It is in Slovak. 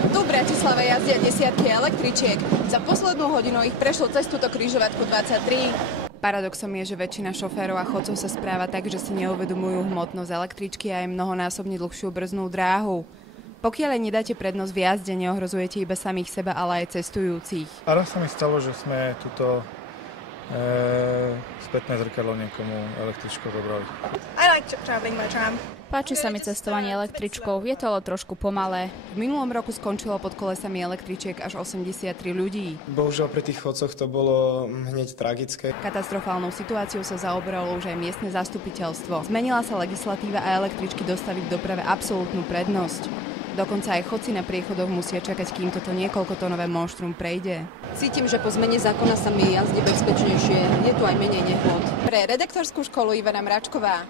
Tu v Bratislave jazdia desiatky električiek. Za poslednú hodinu ich prešlo cez túto križovatku 23. Paradoxom je, že väčšina šoférov a chodcov sa správa tak, že si neuvedomujú hmotnosť električky a aj mnohonásobne dlhšiu brznú dráhu. Pokiaľ aj nedáte prednosť v jazde, neohrozujete iba samých seba, ale aj cestujúcich. A raz sa mi stalo, že sme túto spätné zrkadlo niekomu električkou dobrali. Páči sa mi cestovanie električkou, je to ale trošku pomalé. V minulom roku skončilo pod kolesami električiek až 83 ľudí. Bohužiaľ pri tých chodcoch to bolo hneď tragické. Katastrofálnou situáciou sa zaoberalo už aj miestne zastupiteľstvo. Zmenila sa legislatíva a električky dostali v doprave absolútnu prednosť. Dokonca aj chodci na priechodoch musia čakať, kým toto niekoľkotonové monštrum prejde. Cítim, že po zmene zákona sa mi jazdí bezpečnejšie. Je tu aj menej nehôd. Pre redaktorskú školu Ivana Mračková.